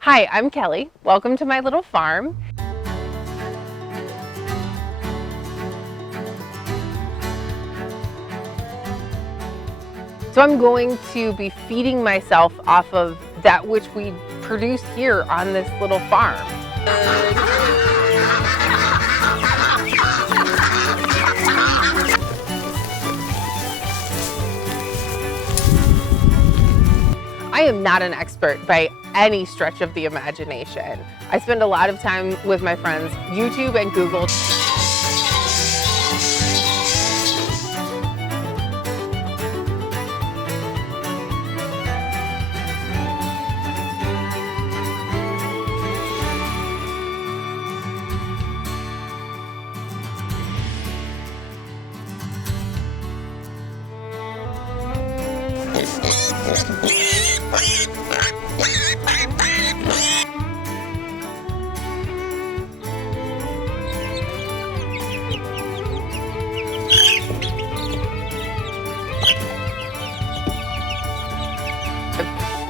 Hi, I'm Kelly. Welcome to my little farm. So I'm going to be feeding myself off of that which we produce here on this little farm. I am not an expert by any stretch of the imagination. I spend a lot of time with my friends, YouTube and Google.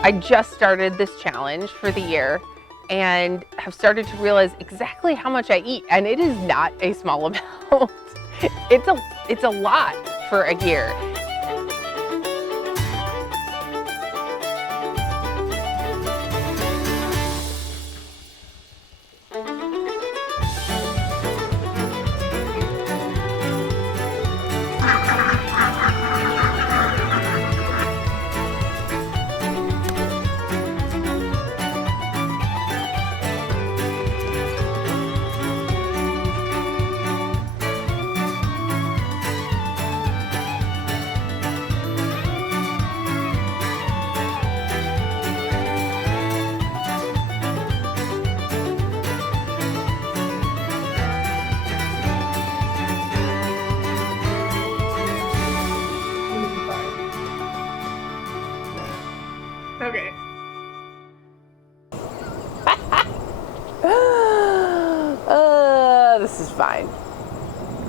I just started this challenge for the year and have started to realize exactly how much I eat, and it is not a small amount. It's a lot for a year. Okay. This is fine.